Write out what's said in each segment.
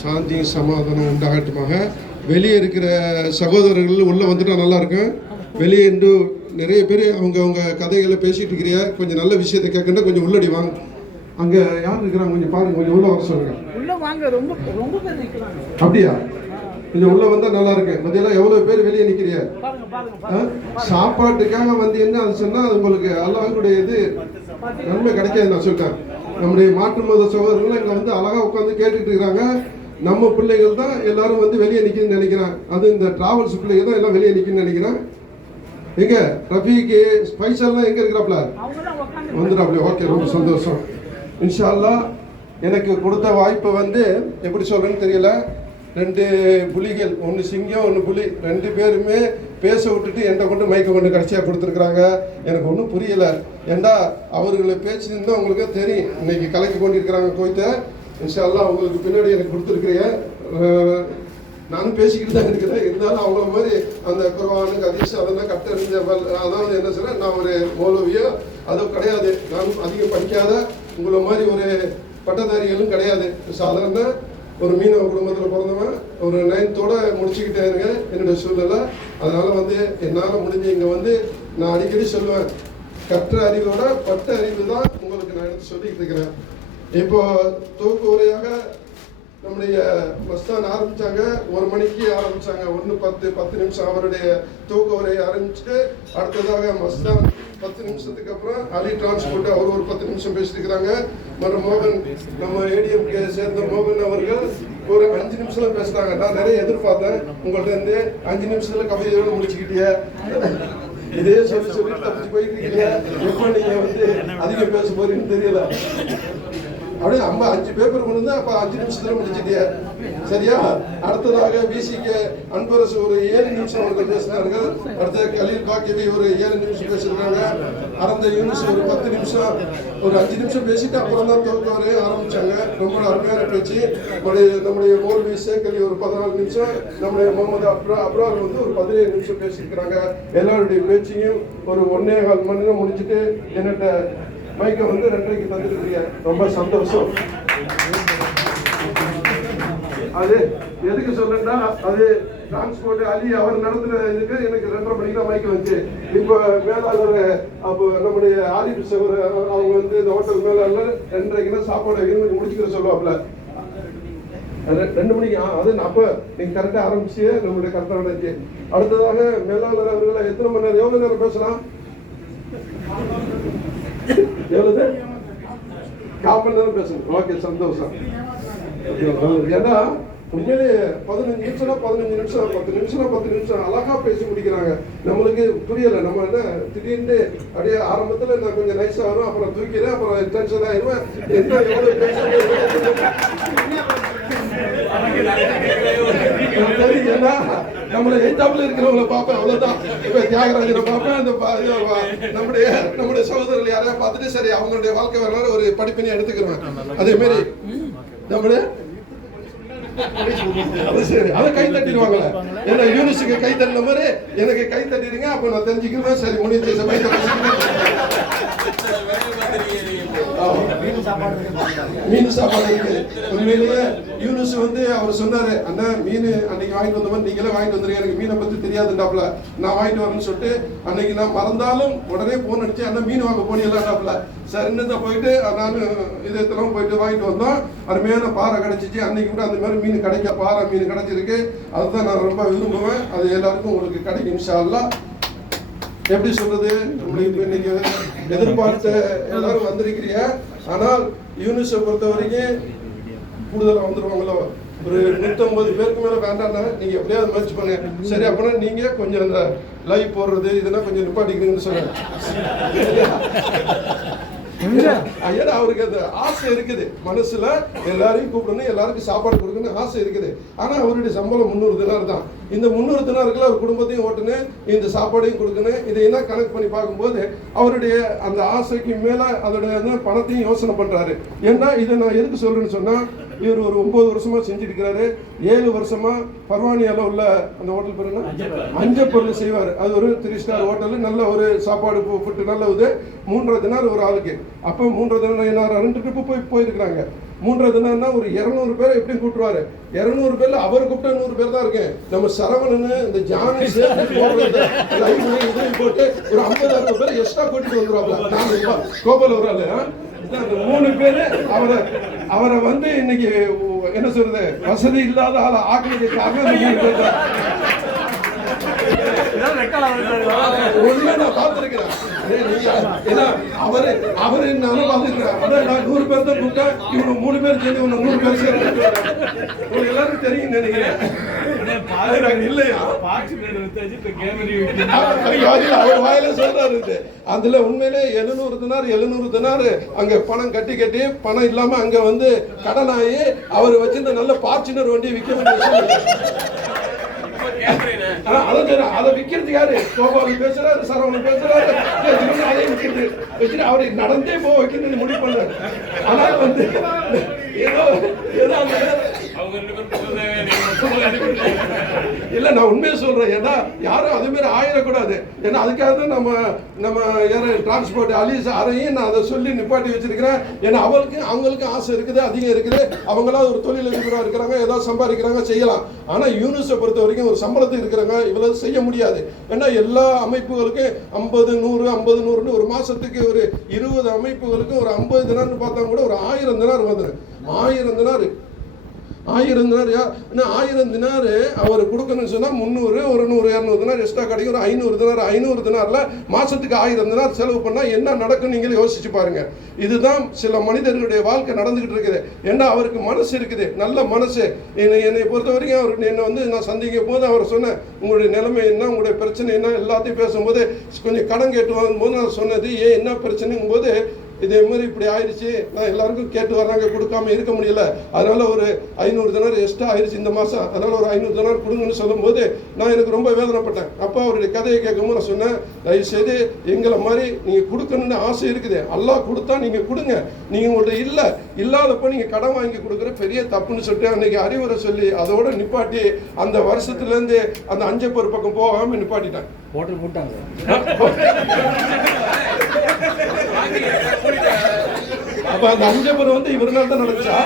சாந்தி சமாதானம் உண்டாகட்டுமாக. வெளியே இருக்கிற சகோதரர்கள் உள்ளே வந்துட்டால் நல்லாயிருக்கும். வெளியே இன்று நிறைய பேர் அவங்க கதைகளை பேசிகிட்டு இருக்கிறியா, கொஞ்சம் நல்ல விஷயத்தை கேட்கண்டா கொஞ்சம் உள்ளடி வாங்க. அங்கே யார் இருக்கிறாங்க கொஞ்சம் பாருங்கள், கொஞ்சம் உள்ளே வர சொல்லுங்கள். அப்படியா? கொஞ்சம் உள்ளே வந்தால் நல்லா இருக்கு. மத்தியெல்லாம் எவ்வளோ பேர் வெளியே நிற்கிறியா? சாப்பாட்டுக்காக வந்து என்ன அது சொன்னால் அது உங்களுக்கு அல்லாஹ்வுடைய இது நன்மை கிடைக்காது. நான் சொல்லிட்டேன். நம்முடைய மாற்று மத சகோதரர்கள் இங்கே வந்து அழகாக உட்காந்து கேட்டுட்டு இருக்கிறாங்க. நம்ம பிள்ளைகள் தான் எல்லாரும் வந்து வெளியே நிற்கணும்னு நினைக்கிறேன். அது இந்த டிராவல்ஸ் பிள்ளைகள் தான் எல்லாம் வெளியே நிற்கணும்னு நினைக்கிறேன். எங்க ரஃபீக்கு ஸ்பைசல்லாம் எங்கே இருக்கிறாப்ல? வந்துடாப்ல. ஓகே, ரொம்ப சந்தோஷம். இன்ஷா அல்லாஹ் எனக்கு கொடுத்த வாய்ப்பை வந்து எப்படி சொல்கிறேன்னு தெரியல. 2 புலிகள், ஒன்று சிங்கம் ஒன்று புலி, 2 பேருமே பேச விட்டுட்டு என்கிட்ட கொண்டு மைக்கை கொண்டு கடைசியாக கொடுத்துருக்குறாங்க. எனக்கு ஒன்றும் புரியலை. ஏண்டா அவர்களை பேச்சுன்னு உங்களுக்கு தெரியும். இன்னைக்கு கலக்கி கொண்டிருக்கிறாங்க கோயத்தை. இன்ஷா அல்லாஹ் அவங்களுக்கு பின்னாடி எனக்கு கொடுத்துருக்கிறேன். நானும் பேசிக்கிட்டு தான் இருக்கிறேன். இருந்தாலும் அவங்கள மாதிரி அந்த குர்ஆனுக்கு ஹதீஸ் அதெல்லாம் கட்டறிஞ்ச அதாவது என்ன சொல்கிறேன், நான் ஒரு மௌலவியோ அதுவும் கிடையாது. நானும் அதிகம் படிக்காத உங்களை மாதிரி ஒரு பட்டதாரிகளும் கிடையாது. சாதாரண ஒரு மீனவ குடும்பத்தில் பிறந்தவன். ஒரு 9th முடிச்சுக்கிட்டே இருங்க என்னுடைய சூழ்நிலை. அதனால் வந்து என்னால் முடிஞ்சு இங்கே வந்து நான் அடிக்கடி சொல்லுவேன், கற்ற அறிவோட பட்ட அறிவு தான் உங்களுக்கு நான் எடுத்து சொல்லிக்கிட்டு இருக்கிறேன். இப்போ துவக்க உரையாக நம்முடைய மஸ்தான் ஆரம்பித்தாங்க. 1 மணிக்கு ஆரம்பித்தாங்க. 1:10 நிமிஷம் அவருடைய துவக்க உரையை ஆரம்பிச்சுட்டு அடுத்ததாக மஸ்தான் 10 நிமிஷத்துக்கு அப்புறம் அலி டிரான்ஸ்போர்ட் அவர் ஒரு 10 நிமிஷம் பேசியிருக்கிறாங்க. மற்றும் மோகன், நம்ம ஏடிஎம்கே சேர்ந்த மோகன் அவர்கள் ஒரு 5 நிமிஷம் பேசுகிறாங்க. நான் நிறைய எதிர்பார்த்தேன் உங்கள்ட்ட இருந்து. 5 நிமிஷத்துல கவிதையோட முடிச்சுக்கிட்டிய. இதே சொல்லி தப்பிச்சு போயிட்டு இருக்கீங்க. எப்போ நீங்கள் வந்து அதிகம் பேச போறீங்கன்னு தெரியல. அப்படியே 5 பேப்பர் கொண்டு வந்து அப்போ 5 நிமிஷத்துல முடிச்சுட்டிய. சரியா? அடுத்ததாக விசிக்கு அன்பரசு ஒரு 7 நிமிஷம் அவர்கள் பேசினார்கள். அடுத்த கலீல் பாக்கியவி ஒரு 7 நிமிஷம் பேசியிருக்காங்க. அறந்த யூனிஸ் ஒரு 10 நிமிஷம், ஒரு 5 நிமிஷம் பேசிட்டு அப்புறம் தான் துவக்கவரே ஆரம்பிச்சாங்க. ரொம்ப அருமையான பேச்சு. நம்முடைய மௌலவி சேக்கலி ஒரு 14 நிமிஷம், நம்முடைய முகமது அப்ரார் வந்து ஒரு 17 நிமிஷம் பேசியிருக்கிறாங்க. எல்லாருடைய பேச்சையும் ஒரு 1.25 மணி நேரம் முடிச்சுட்டு என்னட்ட மைக்கை வந்து 2:30க்கு தந்துருக்கீங்க. ரொம்ப சந்தோஷம். அது எதுக்கு சொல்றேன்னா, அது டிரான்ஸ்போர்ட் அலி அவர் நடத்துற இதுக்கு எனக்கு 2:30 மணிக்கு தான் மைக்கு வந்து. இப்போ மேலாளர் அப்போ நம்முடைய ஆரிஃப் சவர் அவங்க வந்து இந்த ஹோட்டல் மேலாளர் 2:30க்குன்னா சாப்பாடு இருந்து முடிச்சுக்கிற சொல்லுவாப்புல. 2 மணிக்கு அது அப்போ நீங்கள் கரெக்டாக ஆரம்பிச்சு நம்மளுடைய கரெக்டாக நடந்துச்சு. அடுத்ததாக மேலாளர் அவர்களை எத்தனை மணி நேரம் எவ்வளோ நேரம் பேசலாம்? எவ்வளவு? 1/4 மணி நேரம் பேசணும். ஓகே, சந்தோஷம். ஏன்னா உண்மையிலே 15 நிமிஷம் 10 நிமிஷம் அழகா பேசி முடிக்கிறாங்க. நம்மளுக்கு புரியலை. நம்ம என்ன திடீர்னு அப்படியே ஆரம்பத்தில் நான் கொஞ்சம் நைஸாக வரும், அப்புறம் தூக்கிறேன், அப்புறம் டென்ஷன் ஆயிடுவேன். என்ன எவ்வளோ ஏன்னா நம்மளை எய்தாப்புல இருக்கிறவங்களை பார்ப்பேன், அவ்வளவுதான். இப்ப தியாகராஜனை பார்ப்பேன், நம்முடைய சகோதரர்கள் யாரையா பார்த்துட்டு சரி அவங்களுடைய வாழ்க்கை வரலாறு ஒரு படிப்பினை எடுத்துக்கிறேன். அதே மாதிரி நம்முடைய சரி அதை கை தட்டிடுவாங்களே. ஏன்னா யூனிஸுக்கு கை தட்டின மாதிரி எனக்கு கை தட்டிடுங்க. அப்ப நான் தெரிஞ்சுக்கிறேன். சரி முடிஞ்சு மீன் சாப்பாடு இருக்கு. உண்மையிலேயே யூனிஸ் வந்து அவர் சொன்னாரு, அண்ணா மீன் அன்னைக்கு வாங்கிட்டு வந்த மாதிரி நீங்களே வாங்கிட்டு வந்துருங்க, எனக்கு மீனை பத்தி தெரியாதுண்டாப்ல, நான் வாங்கிட்டு வரேன்னு சொல்லிட்டு அன்னைக்கு நான் மறந்தாலும் உடனே போன் அடிச்சு அண்ணா மீன் வாங்க போனீங்களாண்டாப்ல. சரின்னு தான் போயிட்டு நான் இதெல்லாம் போயிட்டு வாங்கிட்டு வந்தோம். அருமையான பாறை கிடைச்சிச்சு. அன்னைக்கு கூட அந்த மாதிரி மீன் கிடைக்க பாறை மீன் கிடைச்சிருக்கு. அதுதான் நான் ரொம்ப விரும்புவேன். அது எல்லாருக்கும் உங்களுக்கு கிடைக்கும் இன்ஷா அல்லாஹ். எப்படி சொல்றது, நம்மளுக்கு இன்னைக்கு எதிர்பார்த்த எல்லாரும் வந்திருக்கிறீங்க. ஆனால் யூனிஸை பொறுத்த வரைக்கும் கூடுதலாக வந்துருவாங்களோ, ஒரு 150 பேருக்கு மேலே வேண்டாம்னா நீங்கள் எப்படியாவது முயற்சி பண்ணுங்க. சரி, அப்படின்னா நீங்கள் கொஞ்சம் அந்த லைவ் போடுறது இதெல்லாம் கொஞ்சம் நிப்பாட்டிக்கிறீங்கன்னு சொன்னேன். ஐயா அவருக்கு அந்த ஆசை இருக்குது மனசுல, எல்லாரையும் கூப்பிடணும், எல்லாருக்கும் சாப்பாடு கொடுக்கணும் ஆசை இருக்குது. ஆனா அவருடைய சம்பளம் 300 தினார் தான். இந்த 300 தினாருக்குள்ள அவர் குடும்பத்தையும் ஓட்டணும், இந்த சாப்பாடையும் கொடுக்கணும். இதையெல்லாம் கணக்கு பண்ணி பார்க்கும்போது அவருடைய அந்த ஆசைக்கு மேல அதோட பணத்தையும் யோசனை பண்றாரு. ஏன்னா இதை நான் எதுக்கு சொல்றேன்னு சொன்னா, இவர் ஒரு 9 வருஷமா செஞ்சுட்டு இருக்கிறாரு. 7 வருஷமா பர்வானியால உள்ள அந்த ஹோட்டல் பேரு அஞ்சப்பொருள் செய்வார். அது ஒரு 3 ஸ்டார் ஹோட்டல். நல்ல ஒரு சாப்பாடு போட்டு நல்ல இது 3.5 தினார் ஒரு ஆளுக்கு. அப்போ 3.5 தினார் 2 ட்ரிப்பு போயிருக்கிறாங்க. மூன்றாவது என்னன்னா ஒரு 200 பேரை எப்படியும் கூட்டுருவாரு. 200 பேர்ல அவர் கூப்பிட்ட 100 பேர் தான் இருக்கேன். நம்ம சரவணன் இந்த ஜானி போட்டு ஒரு 50-60 பேர் எக்ஸ்ட்ரா கூட்டிட்டு வந்துருவாங்க. நான் கோபால் ஒரு ஆளு அந்த 3 பேரு அவரை வந்து இன்னைக்கு என்ன சொல்றது வசதி இல்லாத ஆளை ஆக்குறது காரணம் நான் பார்த்திருக்கிறேன். அவரு நானும் பார்த்திருக்கிறேன். நான் 100 பேர் தான் கூப்பிட்டேன். இவங்க 3 பேர் சேர்ந்து இவங்க 100 பேர் சேர்ந்து உங்களுக்கு எல்லாரும் தெரியும் நினைக்கிறேன். இல்லையா அவர் வாயில சொல்றாரு. அதுல உண்மையிலே 700 தினார் அங்க பணம் கட்டி பணம் இல்லாம அங்க வந்து கடனாயி அவர் வச்சிருந்த நல்ல பார்ச்சுனர் வண்டி விற்க வேண்டிய அதை விற்கிறது யாரு? கோபால் பேசுறாரு, சரவணன் பேசுறாரு, அதை விற்கிறது வச்சுட்டு அவரை நடந்தே போக வைக்கிறது முடிவு பண்ணாரு. ஆனால் வந்து ஏதோ இல்ல நான் உண்மையை சொல்றேன். ஏன்னா யாரும் அது மாதிரி ஆயிடக்கூடாது. ஏன்னா அதுக்காக தான் நம்ம டிரான்ஸ்போர்ட் அலிஸ் அதையும் நான் அதை சொல்லி நிப்பாட்டி வச்சிருக்கிறேன். ஏன்னா அவங்களுக்கு ஆசை இருக்குது, அதிகம் இருக்குது. அவங்களாம் ஒரு தொழில் இருக்கிறாங்க, ஏதாவது சம்பாதிக்கிறாங்க, செய்யலாம். ஆனா யூனிஸை பொறுத்த வரைக்கும் ஒரு சம்பளத்துக்கு இருக்கிறாங்க, இவ்வளவு செய்ய முடியாது. ஏன்னா எல்லா அமைப்புகளுக்கும் 50, 100, 50, 100 ஒரு மாசத்துக்கு ஒரு 20 அமைப்புகளுக்கு ஒரு 50 தினார்னு பார்த்தா கூட ஒரு 1000 தினார் வந்துடும். 1000 தினார் 1000 தினார் அவர் கொடுக்கணும்னு சொன்னா 300, ஒரு 100, 200 தினார் எக்ஸ்ட்ரா கிடைக்கும். ஒரு 500 தினார்ல மாசத்துக்கு 1000 தினார் செலவு பண்ணா என்ன நடக்கும் நீங்களே யோசிச்சு பாருங்க. இதுதான் சில மனிதர்களுடைய வாழ்க்கை நடந்துகிட்டு இருக்குது. ஏன்னா அவருக்கு மனசு இருக்குது, நல்ல மனசு. என்னை பொறுத்த வரைக்கும் அவர் என்னை வந்து நான் சந்திக்கும் போது அவர் சொன்னேன், உங்களுடைய நிலைமை என்ன, உங்களுடைய பிரச்சனை என்ன எல்லாத்தையும் பேசும்போது கொஞ்சம் கடன் கேட்டு வாங்கும்போது நான் சொன்னது ஏன் என்ன பிரச்சனைங்கும் போது இதே மாதிரி இப்படி ஆயிடுச்சு, நான் எல்லாருக்கும் கேட்டு வர்றாங்க, கொடுக்காம இருக்க முடியல, அதனால ஒரு 500 தினார் எக்ஸ்ட்ரா ஆயிடுச்சு இந்த மாசம், அதனால ஒரு 500 தினார் கொடுங்கன்னு சொல்லும் போது நான் எனக்கு ரொம்ப வேதனைப்பட்டேன். அப்போ அவருடைய கதையை கேட்கும்போது நான் சொன்னேன், தயவு செய்து எங்களை மாதிரி நீங்க கொடுக்கணும்னு ஆசை இருக்குது, அல்லாஹ் கொடுத்தா நீங்க கொடுங்க, நீங்க உங்கள்ட்ட இல்லாதப்ப நீங்க கடன் வாங்கி கொடுக்குற பெரிய தப்புன்னு சொல்லிட்டு அன்னைக்கு அறிவுரை சொல்லி அதோட நிப்பாட்டி அந்த வருஷத்துல இருந்து அந்த அஞ்சப்பர் பக்கம் போகாம நிப்பாட்டிட்டேன். ஹோட்டல் போட்டாங்க. அப்ப அந்த அஞ்சப்பர் வந்து இவருனால தான் நடந்துச்சா?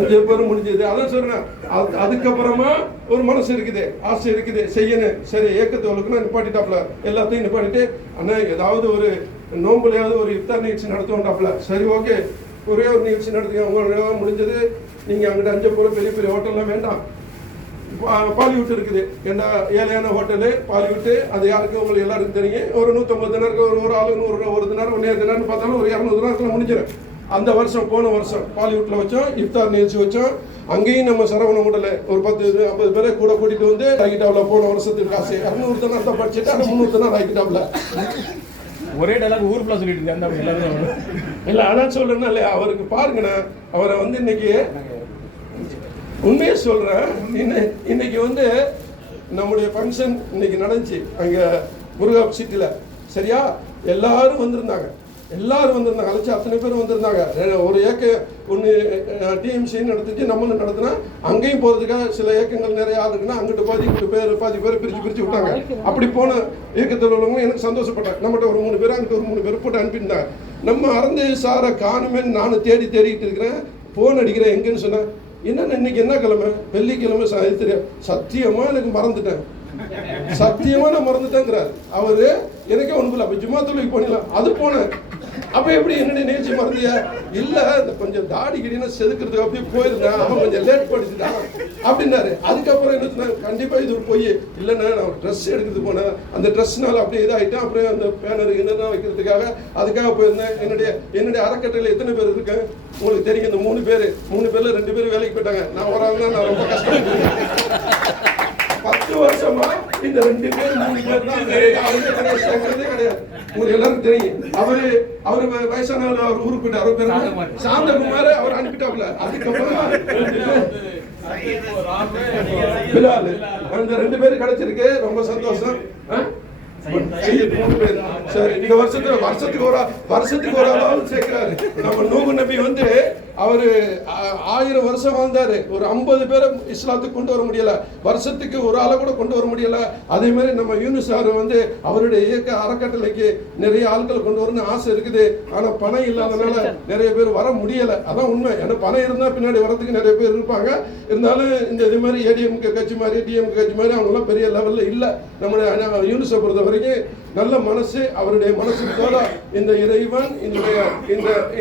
அஞ்சப்பர் முடிஞ்சது. அதான் சொல்றேன். அதுக்கப்புறமா ஒரு மனசு இருக்குது, ஆசை இருக்குது, செய்யணும். சரி ஏக்கத்தை வளர்க்கணும் நிப்பாட்டிட்டாப்ல, எல்லாத்தையும் நிப்பாட்டிட்டு அண்ணா ஏதாவது ஒரு நோம்புலையாவது ஒரு இஃப்தார் நிகழ்ச்சி நடத்துவோம்டாப்ல. சரி ஓகே, ஒரே ஒரு நிகழ்ச்சி நடத்துங்க, உங்களுக்கு முடிஞ்சது. நீங்க அங்கிட்ட அஞ்சப்பூர் பெரிய பெரிய ஹோட்டல்லாம் வேண்டாம், பாலிவுட் இருக்குது. ஏன்னா ஏழையான ஹோட்டலு பாலிவுட்டு, அது யாருக்கு உங்களுக்கு எல்லாருக்கும் தெரியும். ஒரு 150 தினாருக்கு ஒரு ஆளு 100 தினார் 1 தினார்னு பார்த்தாலும் ஒரு 200 தினாருக்குள்ள முடிஞ்சிடும். அந்த வருஷம் போன வருஷம் பாலிவுட்ல வச்சோம், இஃப்தார் நிகழ்ச்சி வச்சோம். அங்கேயும் நம்ம சரவண ஹோட்டல ஒரு 10-50 பேரை கூட கூட்டிட்டு வந்து ஆகிட்டாப்ல. போன வருஷத்துக்கு காசு 200 தினார் தான் படிச்சுட்டு 300 தினார் ஆகிட்டாப்ல. ஒரே டைலாக் ஊருக்குள்ள சொல்லிட்டு இருந்தேன். இல்ல அதான் சொல்றேன்னா இல்லையா, அவருக்கு பாருங்கண்ணா, அவரை வந்து இன்னைக்கு உண்மையை சொல்றேன். இன்னைக்கு வந்து நம்முடைய ஃபங்க்ஷன் இன்னைக்கு நடந்துச்சு அங்க முருகா சிட்டில. சரியா, எல்லாரும் வந்திருந்தாங்க, அழைச்சி அத்தனை பேரும் வந்திருந்தாங்க. ஒரு ஒன்று டிஎம்சி நடத்துச்சு, நம்மளும் நடத்தினா. அங்கேயும் போகிறதுக்காக சில இயக்கங்கள் நிறைய ஆள் இருக்குன்னா அங்கிட்டு பாதி பேர் பிரித்து விட்டாங்க. அப்படி போன இயக்கத்தில் உள்ளவங்க எனக்கு சந்தோஷப்பட்டாங்க. நம்மகிட்ட ஒரு 3 பேர், அங்கிட்ட ஒரு 3 பேர் போட்டு அனுப்பியிருந்தாங்க. நம்ம அறந்தே சாரை காணுமே நானும் தேடிக்கிட்டு இருக்கிறேன். ஃபோன் அடிக்கிறேன், எங்கன்னு சொன்னேன். என்னன்னா இன்னைக்கு என்ன கிழமை? வெள்ளிக்கிழமை. சத்தியமா எனக்கு மறந்துட்டேன், சத்தியமா நான் மறந்துட்டேங்கிறாரு அவரு. எனக்கே ஒன்றும் அப்ப ஜும்மா தொழுகை போனலாம், அது போனேன். அப்ப எப்படி என்னுடைய நிகழ்ச்சி மறந்தியா? இல்ல கொஞ்சம் தாடி கிடினா செதுக்கிறதுக்கு அப்படியே போயிருந்தேன், அவன் கொஞ்சம் லேட் படிச்சுட்டான் அப்படின்னாரு. அதுக்கப்புறம் என்ன, கண்டிப்பா இது ஒரு பொய் இல்லைன்னா நான் ஒரு ட்ரெஸ் எடுக்கிறது போனேன், அந்த ட்ரெஸ்னால அப்படியே இதாகிட்டேன். அப்புறம் அந்த பேனர் என்னதான் வைக்கிறதுக்காக அதுக்காக போயிருந்தேன். என்னுடைய அறக்கட்டையில் எத்தனை பேர் இருக்கேன் உங்களுக்கு தெரியும். இந்த 3 பேர்ல 2 பேர் வேலைக்கு போயிட்டாங்க. நான் ஒரு ஆள் தான், நான் ரொம்ப கஷ்டப்பட்டேன். 10 வருஷமா இந்த 2 பேர் 3 பேர் தான் கிடையாது. உங்களுக்கு எல்லாரும் தெரியும். அவரு வயசானவர், அவர் ஊருக்கு போயிட்டு, அவர் பேர் சாந்தகுமார், அவர் அனுப்பிட்டாப்ல. அதுக்கப்புறம் பிலால், அந்த 2 பேரும் கிடைச்சிருக்கு. ரொம்ப சந்தோஷம். சையத் 3 பேர். சரி, இந்த வருஷத்துக்கு ஒரு ஆளாவது சேர்க்கிறாரு. நம்ம நூஹ் நபி வந்து அவரு 1000 வருஷம் வாழ்ந்தாரு. ஒரு 50 பேரை இஸ்லாத்துக்கு கொண்டு வர முடியல. வருஷத்துக்கு ஒரு ஆளை கூட கொண்டு வர முடியல. அதே மாதிரி நம்ம யூனுஸ் சார் வந்து அவருடைய இயக்க அறக்கட்டளைக்கு நிறைய ஆட்களை கொண்டு வரணும்னு ஆசை இருக்குது. ஆனா பணம் இல்லாதனால நிறைய பேர் வர முடியல. அதான் உண்மை. ஏன்னா பணம் இருந்தா பின்னாடி வரதுக்கு நிறைய பேர் இருப்பாங்க. இருந்தாலும் இது மாதிரி ஏடிஎம்கே கட்சி மாதிரி டிஎம்கே கட்சி மாதிரி அவங்களாம் பெரிய லெவல்ல இல்ல. நம்முடைய யூனுஸை பொறுத்த வரைக்கும் நல்ல மனசு, அவருடைய மனசு போல இந்த இறைவன்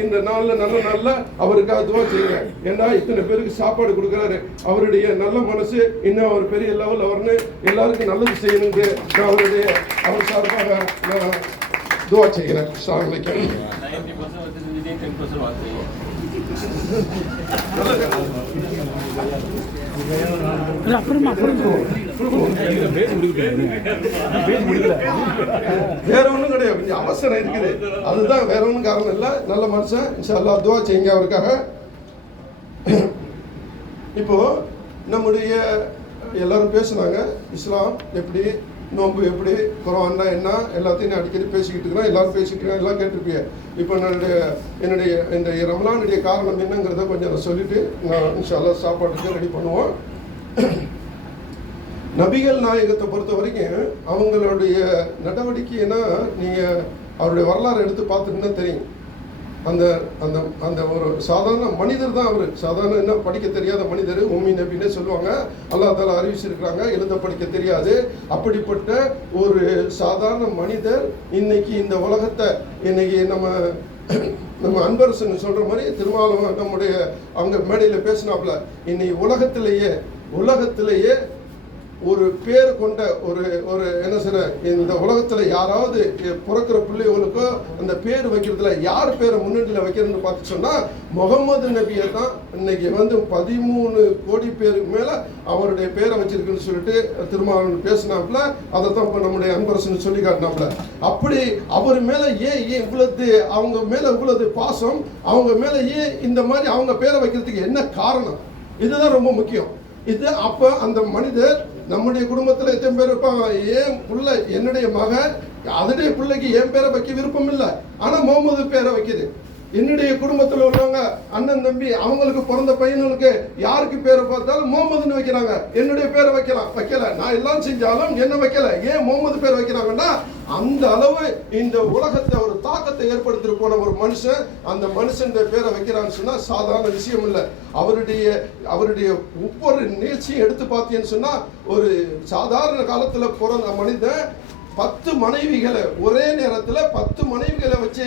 இந்த நாள்ல நல்ல நாள்ல அவருக்காக துவா செய்யுங்க. ஏன்னா இத்தனை பேருக்கு சாப்பாடு கொடுக்குறாரு. அவருடைய நல்ல மனசு இன்னும் அவர் பெரிய லெவல்ல வரணும், எல்லாருக்கும் நல்லது செய்யணும்னு நான் அவர் சார்பாக நான் துவா செய்கிறேன். அஸ்ஸலாமு அலைக்கும். 90% வந்து 10% வாங்குறீங்க. வேற ஒண்ணும் கிடையாது, கொஞ்சம் அவசரம் இருக்குது. அதுதான், வேற ஒன்றும் காரணம் இல்லை. நல்ல மனுஷன். இன்ஷா அல்லாஹ் துவா செய்யுங்க அவருக்காக. இப்போ நம்முடைய எல்லாரும் பேசுனாங்க, இஸ்லாம் எப்படி, நோன்பு எப்படி, குர்ஆன்னா என்ன, எல்லாத்தையும் அடிக்கடி பேசிக்கிட்டு இருக்கிறோம். எல்லாரும் பேசிட்டு இருக்கோம், எல்லாம் கேட்டிருப்பீங்க. இப்போ என்னுடைய இந்த ரமலானுடைய காரணம் என்னங்கிறத கொஞ்சம் நான் சொல்லிட்டு நான் இன்ஷா அல்லாஹ் சாப்பாட்டுக்கு ரெடி பண்ணுவோம். நபிகள் நாயகத்தை பொறுத்த வரைக்கும் அவங்களுடைய நடவடிக்கைன்னா நீங்கள் அவருடைய வரலாறு எடுத்து பார்த்துட்டுன்னா தெரியும். அந்த அந்த அந்த ஒரு சாதாரண மனிதர் தான் அவர். சாதாரண என்ன, படிக்க தெரியாத மனிதர், உம்மி நபின்னே சொல்லுவாங்க. அல்லாஹ் தஆலா அறிவிச்சிருக்கிறாங்க, எழுத படிக்க தெரியாது. அப்படிப்பட்ட ஒரு சாதாரண மனிதர் இன்னைக்கு இந்த உலகத்தை, இன்னைக்கு நம்ம அன்பரசன் சொல்ற மாதிரி திருமாவளவன் நம்முடைய அவங்க மேடையில் பேசினாப்புல, இன்னைக்கு உலகத்திலேயே ஒரு பேர் கொண்ட ஒரு என்ன சொல்ற, இந்த உலகத்துல யாராவது பிறக்கிற பிள்ளைகளுக்கோ அந்த பேர் வைக்கிறதுல யார் பேரை முன்னிலையில் வைக்கிறதுன்னு பார்த்து சொன்னா முகமது நபியை தான் இன்னைக்கு வந்து 13 கோடி பேருக்கு மேல அவருடைய பேரை வச்சிருக்குன்னு சொல்லிட்டு திருமாவளவன் பேசினாப்புல. அதை தான் இப்போ நம்முடைய அன்பரசன் சொல்லி காட்டினாப்புல. அப்படி அவர் மேல ஏன் இவ்வளவு, அவங்க மேல இவ்வளவு பாசம், அவங்க மேல ஏன் இந்த மாதிரி அவங்க பேரை வைக்கிறதுக்கு என்ன காரணம், இதுதான் ரொம்ப முக்கியம். இது அப்ப அந்த மனிதர் நம்முடைய குடும்பத்துல எத்தனை பேர் இருப்பாங்க, ஏன் புள்ள, என்னுடைய மகன், அதனுடைய பிள்ளைக்கு என் பேரை வைக்க விருப்பம் இல்லை, ஆனா முகமது பேரை வைக்குது. என்னுடைய குடும்பத்தில் உள்ளவங்க அண்ணன் தம்பி அவங்களுக்கு பிறந்த பையனுக்கு யாருக்கு பேரை பார்த்தாலும் முகமதுன்னு வைக்கிறாங்க. என்னுடைய பேரை வைக்கல. நான் எல்லாம் செஞ்சாலும் என்ன வைக்கல. ஏன் முகமது பேர் வைக்கிறாங்கன்னா அந்த அளவு இந்த உலகத்தை ஒரு தாக்கத்தை ஏற்படுத்திட்டு போன ஒரு மனுஷன், அந்த மனுஷன் பேரை வைக்கிறான்னு சொன்னா சாதாரண விஷயம் இல்லை. அவருடைய ஒவ்வொரு நிகழ்ச்சியும் எடுத்து பார்த்தீங்கன்னு சொன்னா ஒரு சாதாரண காலத்துல பிறந்த மனிதன் 10 மனைவிகளை ஒரே நேரத்துல 10 மனைவிகளை வச்சு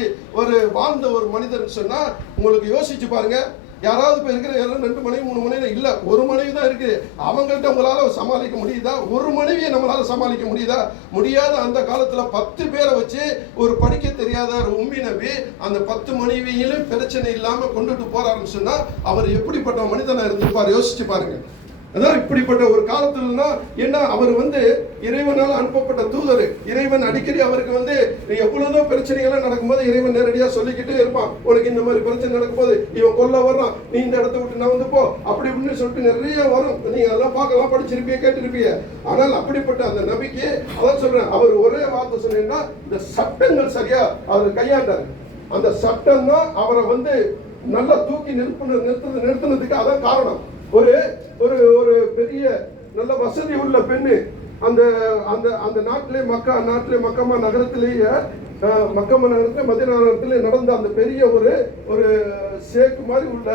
வாழ்ந்த ஒரு மனிதன் சொன்னா உங்களுக்கு யோசிச்சு பாருங்க. யாராவது இப்ப இருக்கிற 2 மனைவி 3 மனைவி இல்ல, ஒரு மனைவி தான் இருக்கு. அவங்கள்ட்ட உங்களால சமாளிக்க முடியுதா? ஒரு மனைவியை நம்மளால சமாளிக்க முடியுதா? முடியாத அந்த காலத்துல 10 பேரை வச்சு ஒரு படிக்க தெரியாத ஒரு உம்மி நபி அந்த 10 மனைவியிலும் பிரச்சனை இல்லாம கொண்டுட்டு போறாருன்னு சொன்னா அவர் எப்படிப்பட்ட மனிதனா இருந்திருப்பார், யோசிச்சு பாருங்க. அதான் இப்படிப்பட்ட ஒரு காலத்துல என்ன, அவர் இறைவனால் அனுப்பப்பட்ட தூதர். இறைவன் அடிக்கடி அவருக்கு எவ்வளவுதோ பிரச்சனைகள்லாம் நடக்கும்போது இறைவன் நேரடியா சொல்லிக்கிட்டே இருப்பான். உனக்கு இந்த மாதிரி பிரச்சனை நடக்கும்போது இவன் கொல்ல வர்றான், நீ இந்த இடத்த விட்டு நான் போ, அப்படி இப்படின்னு சொல்லிட்டு நிறைய வரும். நீங்க அதெல்லாம் பார்க்கலாம், படிச்சிருப்பீங்க, கேட்டிருப்பீங்க. ஆனால் அப்படிப்பட்ட அந்த நபிக்கு அதான் சொல்றேன், அவர் ஒரே வார்த்தை சொன்னீங்கன்னா இந்த சட்டங்கள் சரியா அவர் கையாண்டார். அந்த சட்டம் தான் அவரை நல்லா தூக்கி நிறுத்தினதுக்கு அதான் காரணம். ஒரு பெரிய நல்ல வசதி உள்ள பெண்ணு அந்த நாட்டிலே மக்கமா நகரத்திலேயே மதீனா நகரத்திலே நடந்த அந்த பெரிய ஒரு சேக்கு மாதிரி உள்ள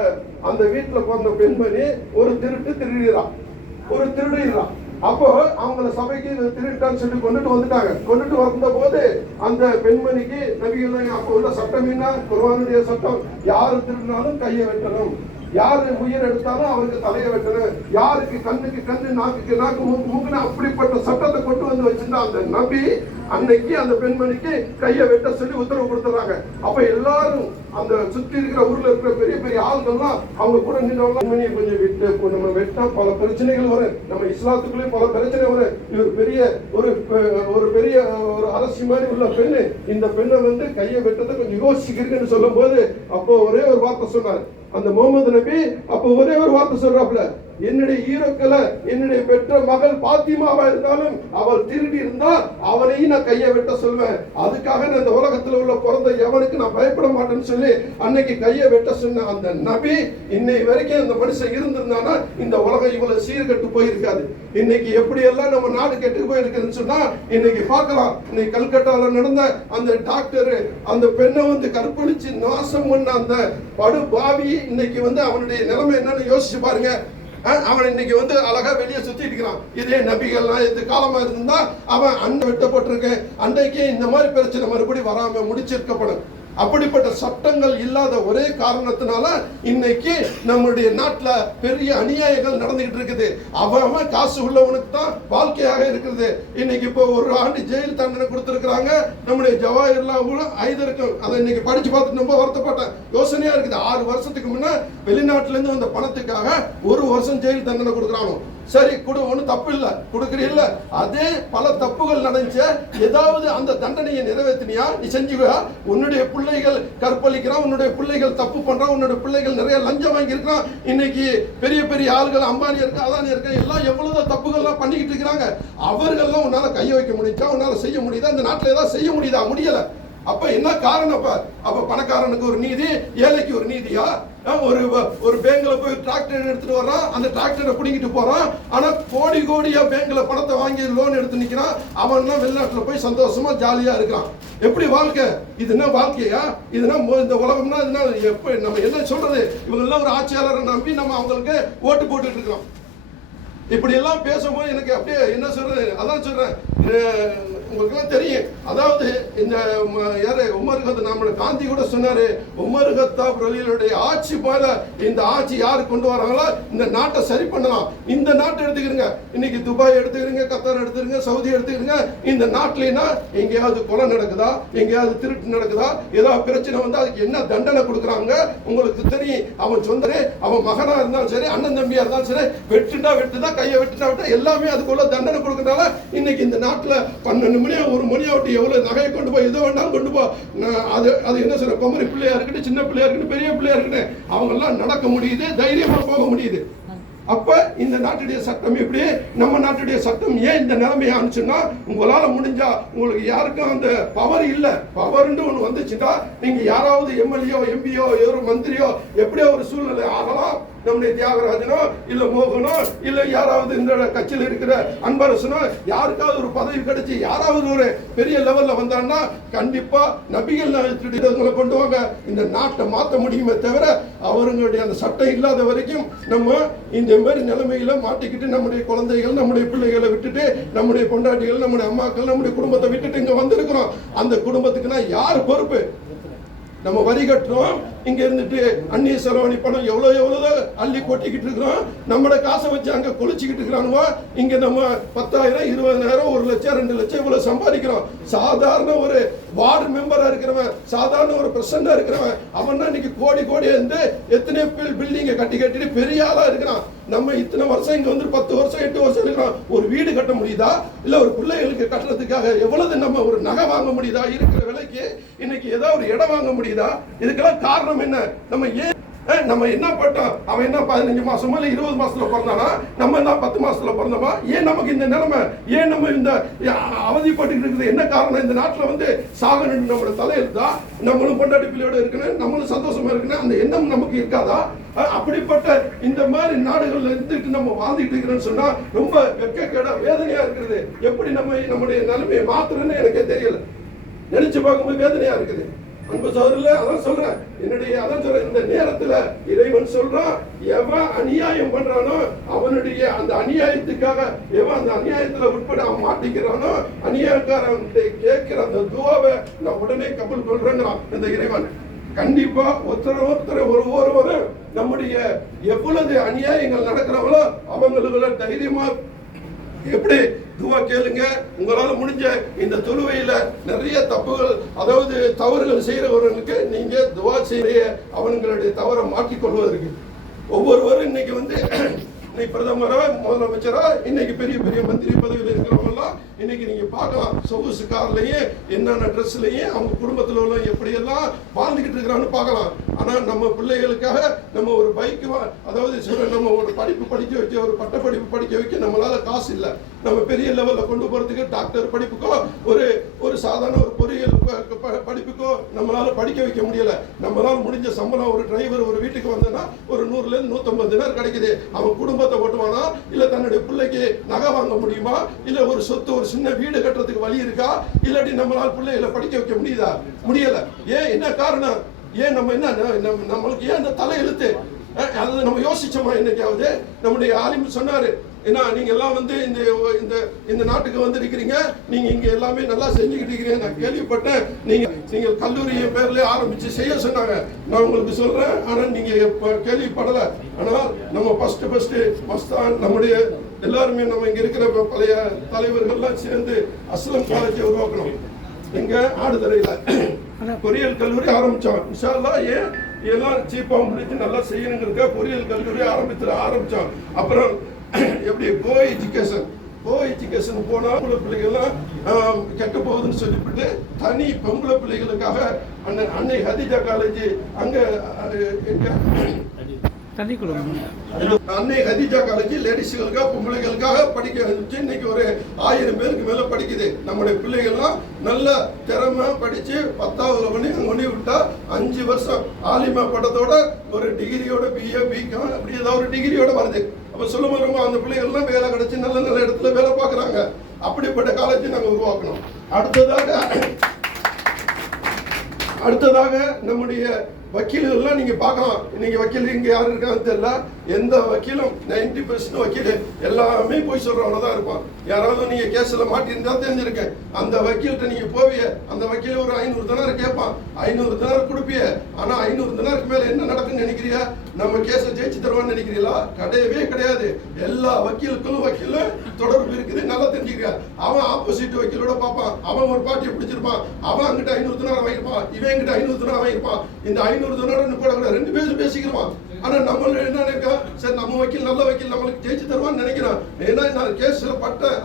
அந்த வீட்டுல பிறந்த பெண்மணி ஒரு திருடுறான். அப்போ அவங்கள சபைக்கு திருட்டான்னு சொல்லி கொண்டுட்டு வந்த போது அந்த பெண்மணிக்கு நபிகள் அப்போ உள்ள சட்டம் என்ன, குர்ஆனுடைய சட்டம், யாரு திருடினாலும் கையை வெட்டணும், யாரு உயிர் எடுத்தாலும் அவருக்கு தலையை வெட்டணும், யாருக்கு கண்ணுக்கு கண்ணு, நாக்குக்கு நாக்கு, மூக்குன்னு அப்படிப்பட்ட சட்டத்தை கொண்டு வச்சிருந்தா அந்த நபி அன்னைக்கு அந்த பெண்மணிக்கு கையை வெட்ட சொல்லி உத்தரவு கொடுத்துறாங்க. அப்ப எல்லாரும் அந்த சுத்தி இருக்கிற ஊர்ல இருக்கிற பெரிய பெரிய ஆள்கள்லாம் அவங்க கூட நின்றவங்க பெண்மணியை கொஞ்சம் விட்டு நம்ம வெட்டா பல பிரச்சனைகள் வரும், நம்ம இஸ்லாத்துக்குள்ளே பல பிரச்சனை வரும். இவர் பெரிய ஒரு பெரிய ஒரு அரசி மாதிரி உள்ள பெண்ணு, இந்த பெண்ணை கையை வெட்டதை கொஞ்சம் யோசிக்கிறீங்கன்னு சொல்லும் போது அப்போ ஒரே ஒரு வார்த்தை சொன்னார் அந்த முகமது நபி. அப்போ ஒரே ஒரு வார்த்தை சொல்றாப்புல, என்னுடைய ஈரோக்கில் என்னுடைய பெற்ற மகள் பாத்திமாவா இருந்தாலும் அவள் திருடி இருந்தால் அவனையும் நான் கையை வெட்ட சொல்வேன். அதுக்காக நான் இந்த உலகத்தில் உள்ள பிறந்த எவனுக்கு நான் பயப்பட மாட்டேன்னு சொல்லி அன்னைக்கு கையை வெட்ட சொன்ன அந்த நபி இன்னை வரைக்கும் அந்த மனுஷன் இருந்திருந்தானா இந்த உலகம் இவ்வளவு சீர்கட்டு போயிருக்காது. இன்னைக்கு எப்படி எல்லாம் நம்ம நாடு கெட்டு போயிருக்குன்னு சொன்னா இன்னைக்கு பார்க்கலாம். இன்னைக்கு கல்கட்டால நடந்த அந்த டாக்டர் அந்த பெண்ணை வந்து கற்பழிச்சு நாசம் பண்ண அந்த படுபாவி இன்னைக்கு வந்து அவனுடைய நிலைமை என்னன்னு யோசிச்சு பாருங்க. அவன் இன்னைக்கு வந்து அழகா வெளியே சுத்திட்டு இருக்கிறான். இதே நபிகள்லாம் எது காலமா இருந்தா அவன் அண்ணன் வெட்டப்பட்டிருக்கேன் அன்றைக்கு இந்த மாதிரி பிரச்சனை மறுபடியும் வராம முடிச்சிருக்கப்படும். அப்படிப்பட்ட சட்டங்கள் இல்லாத ஒரே காரணத்தினால இன்னைக்கு நம்முடைய நாட்டுல பெரிய அநியாயங்கள் நடந்துகிட்டு இருக்குது. அவன் காசு உள்ளவனுக்கு தான் வாழ்க்கையாக இருக்குது. இன்னைக்கு இப்போ ஒரு ஆண்டு ஜெயில் தண்டனை கொடுத்திருக்கிறாங்க நம்முடைய ஜவாஹர்லால் ஐதருக்கும். அதை இன்னைக்கு படிச்சு பார்த்துட்டு ரொம்ப வருத்தப்பட்டேன். யோசனையா இருக்குது. 6 வருஷத்துக்கு முன்ன வெளிநாட்டுல இருந்து வந்த பணத்துக்காக 1 வருஷம் ஜெயில் தண்டனை கொடுக்குறாங்க. சரி கொடு, ஒன்றும் தப்பு இல்லை, கொடுக்குறீல்ல. அதே பல தப்புகள் நடந்துச்சு. ஏதாவது அந்த தண்டனையை நிறைவேற்றினியா? நீ செஞ்சுவியா? உன்னுடைய பிள்ளைகள் கற்பழிக்கிறான், உன்னுடைய பிள்ளைகள் தப்பு பண்றான், உன்னுடைய பிள்ளைகள் நிறைய லஞ்சம் வாங்கி இருக்கான். இன்னைக்கு பெரிய பெரிய ஆளுகள் அம்பானி இருக்கு, அதானி இருக்கு, எல்லாம் எவ்வளவு தப்புகள்லாம் பண்ணிக்கிட்டு இருக்கிறாங்க. அவர்கள்லாம் உன்னால கைய வைக்க முடிஞ்சா? உன்னால செய்ய முடியுதா? இந்த நாட்டில் ஏதாவது செய்ய முடியுதா? முடியல. அப்ப என்ன காரணம்? அப்ப பணக்காரனுக்கு ஒரு நீதி, ஏழைக்கு ஒரு நீதியா? ஒரு பேங்க்ல போய் டிராக்டர் எடுத்துட்டு வர்றான், அந்த டிராக்டரை பிடிங்கிட்டு போறான். ஆனா கோடி கோடியா பேங்க்ல பணத்தை வாங்கி லோன் எடுத்து நிக்கிறான். அவன்லாம் வெளிநாட்டுல போய் சந்தோஷமா ஜாலியா இருக்கிறான். எப்படி வாழ்க்கை? இது என்ன வாழ்க்கையா? இதுனா இந்த உலகம்னா எப்ப நம்ம என்ன சொல்றது? இவங்க எல்லாம் ஒரு ஆட்சியாளரை நம்பி நம்ம அவங்களுக்கு ஓட்டு போட்டுட்டு இருக்கிறோம். இப்படி எல்லாம் பேசும்போது எனக்கு அப்படியே என்ன சொல்றது, அதான் சொல்றேன். உங்களுக்கு எல்லாம் தெரியும். அதாவது இந்த உமர் கத்தாப், நம்மளுடைய காந்தி கூட சொன்னாரு, உமர் கத்தாப் ரலியல்லாஹு ஆட்சி போல இந்த ஆட்சி யாரு கொண்டு வராங்களோ இந்த நாட்டை சரி பண்ணலாம். இந்த நாட்டை எடுத்துக்கிறீங்க, இன்னைக்கு துபாய் எடுத்துக்கிறீங்க, கத்தார் எடுத்துக்கிறீங்க, சவுதி எடுத்துக்கிறீங்க. இந்த நாட்டிலேனா எங்கேயாவது கொலை நடக்குதா? எங்கேயாவது திருட்டு நடக்குதா? ஏதாவது பிரச்சனை வந்து அதுக்கு என்ன தண்டனை கொடுக்குறாங்க உங்களுக்கு தெரியும். அவன் சொந்தரே, அவன் மகனா இருந்தாலும் சரி, அண்ணன் தம்பியா இருந்தாலும் சரி, வெட்டுதான் கையை வெட்டுட்டா எல்லாமே அதுக்குள்ள தண்டனை கொடுக்கறதால இன்னைக்கு இந்த நாட்டுல 12 மணியா 1 மணியா விட்டு எவ்வளவு நகையை கொண்டு போய் எதோ வேண்டாலும் கொண்டு போ. அது என்ன சொல்ற, குமரி பிள்ளையா இருக்கட்டும், சின்ன பிள்ளையா இருக்கட்டும், பெரிய பிள்ளையா இருக்கட்டும், அவங்க எல்லாம் நடக்க முடியுது, தைரியமா போக முடியுது. அப்ப இந்த நாட்டுடைய சட்டம் எப்படி? நம்ம நாட்டுடைய சட்டம் ஏன் இந்த நிலைமையை அனுச்சுன்னா, உங்களால முடிஞ்சா, உங்களுக்கு யாருக்கும் அந்த பவர் இல்ல, பவர்ன்னு ஒண்ணு வந்துச்சுன்னா நீங்க யாராவது எம்எல்ஏ எம்பியோ ஒரு மந்திரியோ எப்படியோ ஒரு சூழ்நிலை ஆகலாம். நம்முடைய தியாகராஜனோ இல்ல மோகனோ இல்ல யாராவது இந்த கட்சியில் இருக்கிற அன்பரசனோ யாருக்காவது ஒரு பதவி கிடைச்சி யாராவது ஒரு பெரிய லெவல்ல வந்தான்னா கண்டிப்பா நபிகள் நாயகத்திலே கொண்டு வாங்க இந்த நாட்டை மாற்ற முடியுமே தவிர அவர்களுடைய அந்த சட்டம் இல்லாத வரைக்கும் நம்ம இந்த மாதிரி நிலைமையில மாட்டிக்கிட்டு நம்முடைய குழந்தைகள் நம்முடைய பிள்ளைகளை விட்டுட்டு நம்முடைய பொண்டாட்டிகள் நம்முடைய அம்மாக்கள் நம்முடைய குடும்பத்தை விட்டுட்டு இங்க வந்திருக்கிறோம். அந்த குடும்பத்துக்குன்னா யார் பொறுப்பு? நம்ம வரி கட்டுறோம், இங்க இருந்துட்டு அந்நிய செலவணி பணம் எவ்வளவு அள்ளி கொட்டிக்கிட்டு இருக்கிறோம். நம்மளோட காசை வச்சு அங்க கொளிச்சுக்கிட்டு இருக்கிறானுவோ. இங்க நம்ம 10,000 20,000 1 லட்சம் 2 லட்சம் இவ்வளவு சம்பாதிக்கிறோம். சாதாரண ஒரு வார்டு மெம்பரா இருக்கிறவன், சாதாரண ஒரு பிரசிடண்டா இருக்கிறவன், அவன் தான் இன்னைக்கு கோடி கோடி வந்து எத்தனை பில்டிங்க கட்டிட்டு பெரிய ஆளா இருக்கிறான். நம்ம இத்தனை வருஷம் இங்க வந்து 10 வருஷம் 8 வருஷம் இருக்கிறோம். ஒரு வீடு கட்ட முடியுதா? இல்ல ஒரு பிள்ளைகளுக்கு கட்டுறதுக்காக எவ்வளவு நம்ம ஒரு நகை வாங்க முடியுதா? இருக்கிற விலைக்கு இன்னைக்கு ஏதாவது ஒரு இடம் வாங்க முடியுதா? இதுக்கெல்லாம் காரணம் என்ன? நம்ம என்ன பட்டோம்? அவன் என்ன 15 மாசமா இல்ல 20 மாசத்துல பிறந்தானா? நம்ம என்ன 10 மாசத்துல பிறந்தோமா? ஏன் நமக்கு இந்த நிலைமை? ஏன் நம்ம இந்த அவதிப்பட்டு இருக்குது? என்ன காரணம்? இந்த நாட்டுல வந்து சாகணும் நம்மளோட தலையெழுத்தா? நம்மளும் பொண்டாட்டி பிள்ளையோட இருக்கணும், நம்மளும் சந்தோஷமா இருக்கணும், அந்த எண்ணம் நமக்கு இருக்காதா? அப்படிப்பட்ட இந்த மாதிரி நாடுகள்ல இருந்துட்டு நம்ம வாழ்ந்துட்டு இருக்கிறோம்னு சொன்னா ரொம்ப வெட்கக்கேடா வேதனையா இருக்கிறது. எப்படி நம்முடைய நிலைமையை மாத்துறதுன்னு எனக்கே தெரியல. நினைச்சு பார்க்கும்போது வேதனையா இருக்குது. அன்பு சோதரில் அதான் சொல்றேன், அதான் சொல்றேன், இந்த நேரத்துல இறைவன் சொல்றான், எவன் அநியாயம் பண்றானோ அவனுடைய அந்த அநியாயத்துக்காக, எவன் அந்த அநியாயத்துல உட்பட அவன் மாட்டிக்கிறானோ அநியாயக்காரன் கேட்கிற அந்த துவாவை நான் உடனே கபூல் பண்றேங்கிறான் இந்த இறைவன். கண்டிப்பா ஒருத்தர் ஒருவரும் நம்முடைய எவ்வளவு அநியாயங்கள் நடக்கிறவங்களோ அவங்களுக்கு தைரியமா எப்படி துவா கேளுங்க. உங்களால முடிஞ்ச இந்த தொழுவையில நிறைய தப்புகள், அதாவது தவறுகள் செய்யறவர்களுக்கு நீங்க துவா செய்ய அவங்களுடைய தவறை மாற்றிக்கொள்வதற்கு ஒவ்வொருவரும் இன்னைக்கு வந்து பிரதமரா முதலமைச்சரா இன்னைக்கு பெரிய பெரிய மந்திரி பதவியில் இருக்கிறவங்க எல்லாம் இன்னைக்கு நீங்க பார்க்கலாம் சொகுசு கார்லயே என்னென்ன ட்ரெஸ்லயே அவங்க குடும்பத்தில் உள்ள எப்படியெல்லாம் வாழ்ந்துகிட்டு இருக்கிறான்னு பார்க்கலாம். ஆனா நம்ம பிள்ளைகளுக்காக நம்ம ஒரு பைக், அதாவது நம்ம ஒரு படிப்பு படிக்க வைக்க, ஒரு பட்ட படிப்பு படிக்க வைக்க நம்மளால காசு இல்லை. நம்ம பெரிய லெவல்ல கொண்டு போறதுக்கு டாக்டர் படிப்புக்கோ ஒரு சாதாரண ஒரு பொறியியல் படிப்புக்கோ நம்மளால படிக்க வைக்க முடியல. நம்மளால முடிஞ்ச சம்பளம் ஒரு டிரைவர் ஒரு வீட்டுக்கு வந்தா ஒரு 100 இருந்து 150 தினார் கிடைக்குது. அவன் குடும்பத்தை ஓட்டுவானா, இல்ல தன்னுடைய பிள்ளைக்கு நகை வாங்க முடியுமா, இல்ல ஒரு சொத்து ஒரு சின்ன வீடு கட்டுறதுக்கு வழி இருக்கா, இல்லாட்டி நம்மளால பிள்ளைகளை படிக்க வைக்க முடியுதா? முடியல. ஏன்? என்ன காரணம்? ஏன் நம்ம என்ன நம்மளுக்கு ஏன் அந்த தலை எழுத்து? அதை நம்ம யோசிச்சோமா? என்னைக்காவது நம்முடைய ஆலிம் சொன்னாரு, ஏன்னா நீங்க எல்லாம் வந்து இந்த நாட்டுக்கு வந்திருக்கிறீங்க, நீங்க இங்க எல்லாமே நல்லா செஞ்சுக்கிட்டு இருக்கிறீங்க, நான் கேள்விப்பட்டேன். நீங்க கல்லூரி பேர்ல ஆரம்பிச்சு செய்ய சொன்னாங்க. நான் உங்களுக்கு சொல்றேன், ஆனா நீங்க கேள்விப்படல. ஆனால் நம்ம ஃபர்ஸ்ட் மஸ்தான் நம்முடைய எல்லாருமே நம்ம இங்க இருக்கிற பழைய தலைவர்கள்லாம் சேர்ந்து அஸ்லம் காலேஜை உருவாக்கணும். எங்க ஆடுதுறையில பொறியியல் கல்லூரி ஆரம்பிச்சோம். இன்ஷா அல்லாஹ் ஏன் எல்லாம் சீப்பா முடிச்சு நல்லா செய்யணுங்கிறதுக்காக பொறியியல் கல்லூரி ஆரம்பிச்சோம். அப்புறம் எப்படி கோ எஜுகேஷன் போனா பிள்ளைகள்லாம் கெட்டு போகுதுன்னு சொல்லிவிட்டு தனி பொம்பளை பிள்ளைகளுக்காக அன்னை ஹதீஜா காலேஜ் அங்க அன்னை ஹதீஜா காலேஜ் லேடிஸ்களுக்காக பொம்பளைகளுக்காக படிக்க வச்சு இன்னைக்கு ஒரு 1000 பேருக்கு மேல படிக்குது. நம்முடைய பிள்ளைகள்லாம் நல்ல திறமை படிச்சு 10வது கொண்டு விட்டா 5 வருஷம் ஆலிமா பட்டத்தோட ஒரு டிகிரியோட BA BCom அப்படி ஏதாவது ஒரு டிகிரியோட வருது. அப்ப சொல்லும்போது அந்த பிள்ளைகள்லாம் வேலை கிடைச்சி நல்ல இடத்துல வேலை பார்க்குறாங்க. அப்படிப்பட்ட காலேஜை நாங்கள் உருவாக்கணும். அடுத்ததாக நம்முடைய வக்கீல்கள்லாம் நீங்க பார்க்கலாம். இன்னைக்கு வக்கீல் இங்க யாரு இருக்கான்னு தெரியல. எந்த வக்கீலும் 90% வக்கீல் எல்லாமே போய் சொல்றவங்க தான் இருப்பான். யாராவது நீங்க கேஸ்ல மாட்டிருந்தா தெரிஞ்சிருக்கேன். அந்த வக்கீல்கிட்ட நீங்க போவிய, அந்த வக்கீல் ஒரு 500 தினார் கேட்பான். 500 தினார் கொடுப்பிய. ஆனா 500 தினாருக்கு மேல என்ன நடக்குன்னு நினைக்கிறியா? நம்ம கேஸை ஜெயிச்சு தருவான்னு நினைக்கிறீங்களா? கிடையவே கிடையாது. எல்லா வக்கீலும் தொடர்பு இருக்குது. நல்லா தெரிஞ்சுக்க. அவன் ஆப்போசிட் வக்கீலோட பார்ப்பான். அவன் ஒரு பார்ட்டியை பிடிச்சிருப்பான். அவன் அங்கிட்ட 500 தினார் வாங்கிருப்பான், இவன் கிட்ட 500 தினார் வாங்கிருப்பான். இந்த 500 தினார் கூட 2 பேரும் பேசிக்கிறான். ஆனா நம்ம என்ன நினைக்கிறோம், சரி நம்ம வக்கீல் நல்ல வக்கீல் நம்மளுக்கு ஜெயிச்சு தருவான்னு நினைக்கிறான். ஏன்னா நான் கேஸ்ல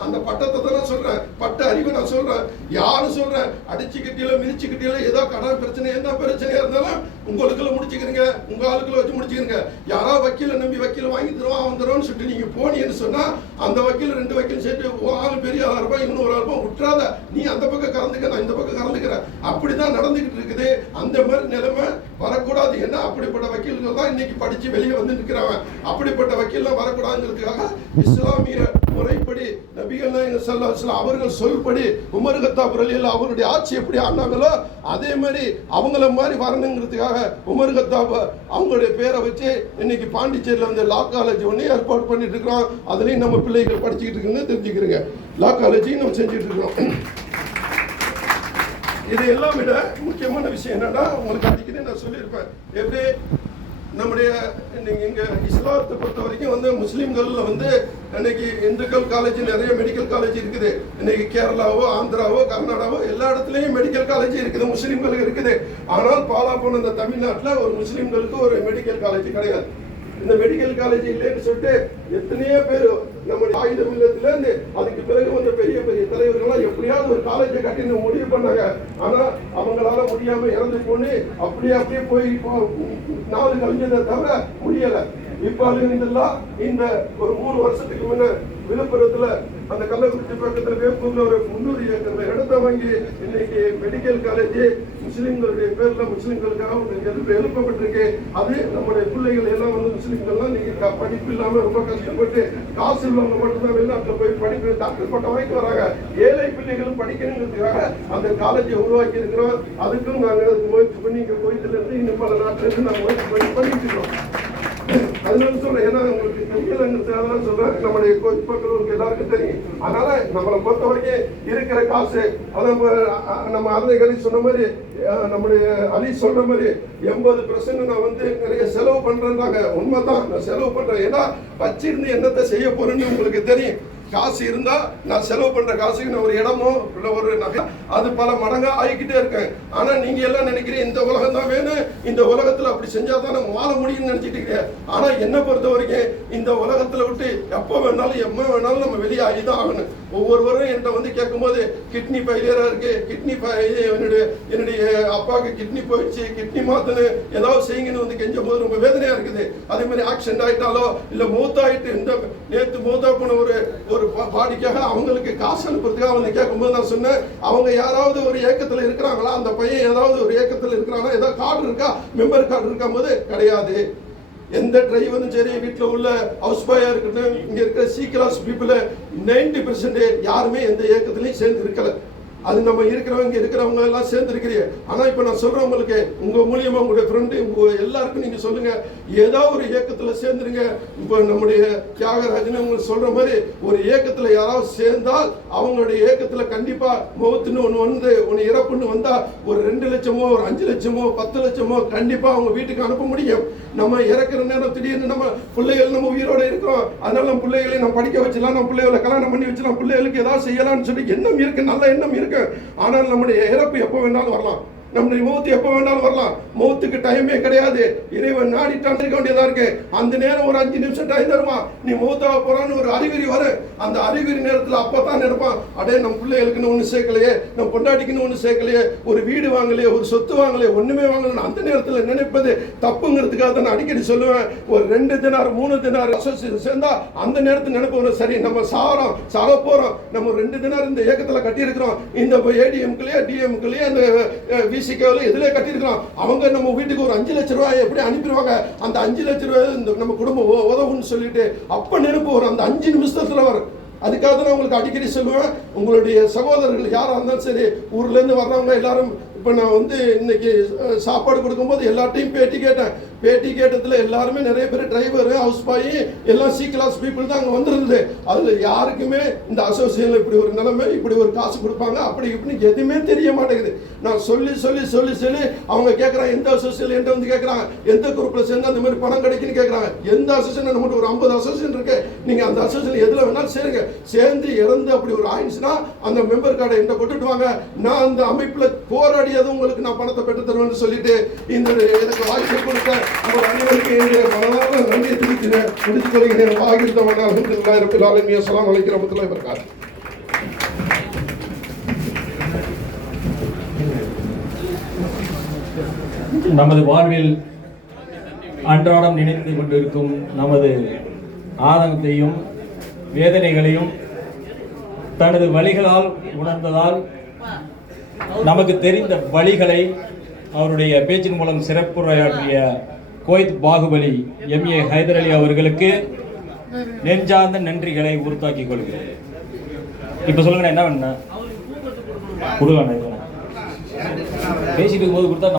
அந்த பட்டத்தை தான் நான் சொல்றேன், பட்ட அறிவை நான் சொல்றேன். யாரும் சொல்றேன் அடிச்சுக்கிட்டியோ மிதிச்சுக்கிட்டியோ ஏதோ கடன் பிரச்சனை என்ன பிரச்சனையா இருந்தாலும் உங்களுக்குள்ள முடிச்சுக்கிறீங்க, உங்க ஆளுக்குள்ள வச்சு முடிச்சுக்கிறீங்க. யாராவது வக்கீல நம்பி வக்கீல வாங்கி தருவான் அவன் தருவான்னு சொல்லிட்டு நீங்க போனீங்கன்னு சொன்னா அந்த வக்கீல் 2 வக்கீல் சேர்த்து ஆளு பெரிய ஆளா இருப்பான், இன்னும் ஒரு ஆள் விட்டுறாத, நீ அந்த பக்கம் கறந்துக்க, நான் இந்த பக்கம் கறந்துக்கிறேன். அப்படிதான் நடந்துகிட்டு இருக்குது. அந்த மாதிரி நிலைமை வரக்கூடாது. என்ன அப்படிப்பட்ட வக்கீல்கள் தான் இன்னைக்கு படிச்சு வெளியே வந்து நிற்கிறாங்க. அப்படிப்பட்ட வக்கீல்லாம் வரக்கூடாதுங்கிறதுக்காக இஸ்லாமிய முறைப்படி நபிகள் நாயகம் ஸல்லல்லாஹு அலைஹி வஸல்லம் அவர்கள் சொல்படி உமர் கத்தாப் ரலியல்லாஹு அவருடைய ஆட்சி எப்படி ஆனாங்களோ அதே மாதிரி அவங்கள மாதிரி வரணுங்கிறதுக்காக உமர் கத்தாப் அவங்களுடைய பேரை வச்சு இன்னைக்கு பாண்டிச்சேரியில் வந்து லா காலேஜ் ஒன்று ஏற்பாடு பண்ணிட்டு இருக்கிறோம். அதுலேயும் நம்ம பிள்ளைகள் படிச்சுக்கிட்டு இருக்குன்னு தெரிஞ்சுக்கிறீங்க. லா காலேஜையும் நம்ம செஞ்சுட்டு இருக்கிறோம். இது எல்லாம் விட முக்கியமான விஷயம் என்னன்னா, உங்களுக்கு அடிக்கடி நான் சொல்லியிருப்பேன், எப்படி நம்முடைய இங்க இஸ்லாத்தை பொறுத்த வரைக்கும் வந்து முஸ்லீம்கள்ல வந்து இன்னைக்கு இந்துக்கள் காலேஜ் நிறைய மெடிக்கல் காலேஜ் இருக்குது. இன்னைக்கு கேரளாவோ ஆந்திராவோ கர்நாடகாவோ எல்லா இடத்துலயும் மெடிக்கல் காலேஜ் இருக்குது, முஸ்லீம்களுக்கு இருக்குது. ஆனால் பாலா போன இந்த தமிழ்நாட்டில் ஒரு முஸ்லீம்களுக்கு ஒரு மெடிக்கல் காலேஜ் கிடையாது. இந்த மெடிக்கல் காலேஜ் இல்லைன்னு சொல்லிட்டு எத்தனையோ பேர் நம்ம ஆயுதம் இல்லத்துல இருந்து அதுக்கு பிறகு வந்து பெரிய பெரிய தலைவர்கள்லாம் எப்படியாவது ஒரு காலேஜை கட்டி முடிவு பண்ணாங்க. ஆனா அவங்களால முடியாம இறந்து போன்னு அப்படியே போய் நாள் கழிஞ்சதை தவிர முடியல. இப்ப அலமதுல்லாஹ் இந்த ஒரு 3 வருஷத்துக்கு முன்ன விழுப்புரத்துல அந்த கள்ளக்குறிச்சி பக்கத்துல வேப்பூர்ல ஒரு 300 ஏக்கர் இடத்தை வாங்கி இன்னைக்கு மெடிக்கல் காலேஜ் முஸ்லிம்களுடைய பேர்ல முஸ்லிம்களுக்காக எழுப்பப்பட்டிருக்கு. அது நம்முடைய பிள்ளைகள் எல்லாம் வந்து முஸ்லிம்கள்லாம் நீங்க படிப்பு இல்லாம ரொம்ப கஷ்டப்பட்டு காசு உள்ளவங்க மட்டும்தான் வெளிநாட்டுல போய் படிப்பு டாக்டர் பட்டம் வாங்கிட்டு வராங்க. ஏழை பிள்ளைகளும் படிக்கணுங்கிறதுக்காக அந்த காலேஜை உருவாக்கி இருக்கிறோம். அதுக்கும் நாங்க முயற்சி பண்ணி இங்க கோயில இருந்து இன்னும் பல நாட்டுல இருந்து நாங்க முயற்சி பண்ணிட்டு இருக்கோம். அதனால சொல்றேன், ஏன்னா உங்களுக்கு தெரியலங்கிறதுனால சொல்றேன், நம்முடைய கோயில் மக்களுக்கு எல்லாருக்கும் தெரியும். அதனால நம்மளை பொறுத்த வரைக்கும் இருக்கிற காசு அதான் நம்ம அருணை சொன்ன மாதிரி நம்முடைய அலி சொல்ற மாதிரி 80% நான் வந்து நிறைய செலவு பண்றேன்னாங்க. உண்மைதான், நான் செலவு பண்றேன். ஏன்னா வச்சிருந்து என்னத்தை செய்ய போறேன்னு உங்களுக்கு தெரியும். காசு இருந்தா நான் செலவு பண்ற காசுக்கு நான் ஒரு இடமோ இல்லை ஒரு நகை அது பல மடங்கா ஆகிக்கிட்டே இருக்கேன். ஆனா நீங்க எல்லாம் நினைக்கிறீங்க இந்த உலகம் தான் வேணும், இந்த உலகத்துல அப்படி செஞ்சாதான் நம்ம வாழ முடியும்னு நினைச்சிட்டு இருக்கேன். ஆனா என்னை பொறுத்த வரைக்கும் இந்த உலகத்துல விட்டு எப்போ வேணாலும் எம்ம வேணாலும் நம்ம வெளியே ஆகிதான் ஆகணும். ஒவ்வொருவரும் என்கிட்ட வந்து கேட்கும்போது கிட்னி ஃபெயிலியரா இருக்கு, கிட்னி என்னுடைய அப்பாவுக்கு கிட்னி போயிடுச்சு, கிட்னி மாத்தணும், ஏதாவது செய்யுங்கன்னு வந்து கெஞ்சும் போது ரொம்ப வேதனையா இருக்குது. அதே மாதிரி ஆக்சிடென்ட் ஆயிட்டாலோ இல்ல மூத்தாயிட்டு இந்த நேற்று மூத்தா போன ஒரு பாடிக்காக அவங்களுக்கு காசு அனுப்புறதுக்காக வந்து கேட்கும்போது நான் சொன்னேன், அவங்க யாராவது ஒரு ஏக்கத்துல இருக்கிறாங்களா, அந்த பையன் ஏதாவது ஒரு ஏக்கத்துல இருக்கிறாங்களா, ஏதாவது கார்டு இருக்கா, மெம்பர் கார்டு இருக்கா போது கிடையாது. எந்த டிரைவரும் சரி, வீட்டில் உள்ள ஹவுஸ் பாயா இருக்கட்டும், இங்க இருக்கிற சி கிளாஸ் பீப்புள் 90% யாருமே எந்த இயக்கத்திலையும் சேர்ந்து இருக்கல. அது நம்ம இருக்கிறவங்க எல்லாம் சேர்ந்து இருக்கிறீங்க. ஆனா இப்ப நான் சொல்றேன் உங்களுக்கு, உங்க மூலியமா உங்களுடைய ஃப்ரெண்டு எல்லாருக்கும் நீங்க சொல்லுங்க, ஏதாவது ஒரு இயக்கத்துல சேர்ந்துருங்க. இப்ப நம்முடைய தியாகராஜன் உங்களுக்கு சொல்ற மாதிரி ஒரு இயக்கத்துல யாராவது சேர்ந்தால் அவங்களுடைய இயக்கத்துல கண்டிப்பா முகத்துன்னு ஒன்னு இறப்புன்னு வந்தா ஒரு 2 லட்சமோ ஒரு 5 லட்சமோ 10 லட்சமோ கண்டிப்பா அவங்க வீட்டுக்கு அனுப்ப முடியும். நம்ம இறக்குற நேரம் திடீர்னு நம்ம பிள்ளைகள் நம்ம உயிரோட இருக்கிறோம், அதனால நம்ம பிள்ளைகளை நம்ம படிக்க வச்சலாம், நம்ம பிள்ளைகளை கல்யாணம் பண்ணி வச்சலாம், பிள்ளைகளுக்கு ஏதாவது செய்யலாம்னு சொல்லி எண்ணம் இருக்கு, நல்ல எண்ணம் இருக்கு. ஆனால் நம்முடைய இறப்பு எப்போ வேணாலும் வரலாம், நம்முடைய மௌத்து எப்போ வேணாலும் வரலாம். மௌத்துக்கு டைமே கிடையாது. இறைவன் நாடிட்டான் இருக்க வேண்டியதா இருக்கு. அந்த நேரம் ஒரு 5 நிமிஷம் டைம் தருமா, நீ மௌத்தாக போறான்னு ஒரு அறிகுறி வரும். அந்த அறிகுறி நேரத்தில் அப்பதான் நினைப்பான், அடே நம்ம பிள்ளைகளுக்குன்னு ஒண்ணு சேர்க்கலையே, நம்ம பொண்டாட்டிக்குன்னு ஒண்ணு சேர்க்கலையே, ஒரு வீடு வாங்கலையே, ஒரு சொத்து வாங்கலையே, ஒண்ணுமே வாங்கல. அந்த நேரத்தில் நினைப்பது தப்புங்கிறதுக்காக தான் அடிக்கடி சொல்லுவேன், ஒரு 2 தினார் 3 தினார் அசோசியேஷன் சேர்ந்தா அந்த நேரத்தில் நினைப்போம், சரி நம்ம சாக போறோம், நம்ம 2 தினார் இந்த இயக்கத்துல கட்டி இருக்கிறோம், இந்த ஏடிஎம்குள்ளேயே டிஎம்குள்ளேயே அந்த எதுல கட்டிருக்கிறோம், அவங்க நம்ம வீட்டுக்கு ஒரு 5 லட்சம் ரூபாய் எப்படி அனுப்பிடுவாங்க, அந்த 5 லட்சம் ரூபாய் நம்ம குடும்பம் உதவுன்னு சொல்லிட்டு அப்ப நினைப்பு வரும், அந்த 5 நிமிஷத்துல வரும். அதுக்காக தான் உங்களுக்கு அடிக்கடி சொல்லுவேன், உங்களுடைய சகோதரர்கள் யாரா இருந்தாலும் சரி, ஊர்ல இருந்து வர்றவங்க எல்லாரும். இப்ப நான் வந்து இன்னைக்கு சாப்பாடு கொடுக்கும்போது எல்லாத்தையும் பேட்டி கேட்டதுல எல்லாருமே நிறைய பேர் டிரைவர், ஹவுஸ் பாய் எல்லாம் சி கிளாஸ் பீப்புள் தான் அங்க வந்திருந்தது. அதுல யாருக்குமே இந்த அசோசியேஷன்ல இப்படி ஒரு நிலைமை, இப்படி ஒரு காசு கொடுப்பாங்க அப்படி இப்படின்னு எதுவுமே தெரிய மாட்டேங்குது. நான் சொல்லி அவங்க கேட்கறாங்க, எந்த அசோசியேஷன் என்கிட்ட வந்து கேட்கறாங்க, எந்த குரூப்ல சேர்ந்து அந்த மாதிரி பணம் கிடைக்குன்னு கேட்கறாங்க. எந்த அசோசியேஷன் நம்மகிட்ட ஒரு 50 அசோசியேஷன் இருக்கு, நீங்க அந்த அசோசியேஷன் எதுல வேணாலும் சேருங்க, சேர்ந்து இறந்து அப்படி ஒரு ஆயிடுச்சுன்னா அந்த மெம்பர் கார்டை என்கிட்ட கொண்டுட்டு வாங்க, நான் அந்த அமைப்புல போராடியதும் உங்களுக்கு நான் பணத்தை பெற்று தருவேன்னு சொல்லிட்டு இந்த எனக்கு வாய்ப்பு கொடுத்த உங்கள் அனைவருக்கு என்னுடைய மனதார நன்றியை தெரிவிக்கிறேன். முடித்துக் கொள்கிறேன். வாகிருந்தவன் அல்ஹம்துலில்லாஹி ரப்பில் ஆலமீன். அஸ்ஸலாமு அலைக்கும் வரஹ்மத்துல்லாஹி வபரகாத்துஹு. நமது வாழ்வில் அன்றாடம் நினைத்து கொண்டிருக்கும் நமது ஆதங்கத்தையும் வேதனைகளையும் தனது வழிகளால் உணர்ந்ததால் நமக்கு தெரிந்த வழிகளை அவருடைய பேச்சின் மூலம் சிறப்புரையாற்றிய கோயத் பாகுபலி MA ஹைதர் அலி அவர்களுக்கு நெஞ்சார்ந்த நன்றிகளை உறுத்தாக்கிக் கொள்கிறேன். இப்ப சொல்லுங்க, என்ன வேணும் கொடுங்க, பேசிட்டு இருக்கும்போது கொடுத்தா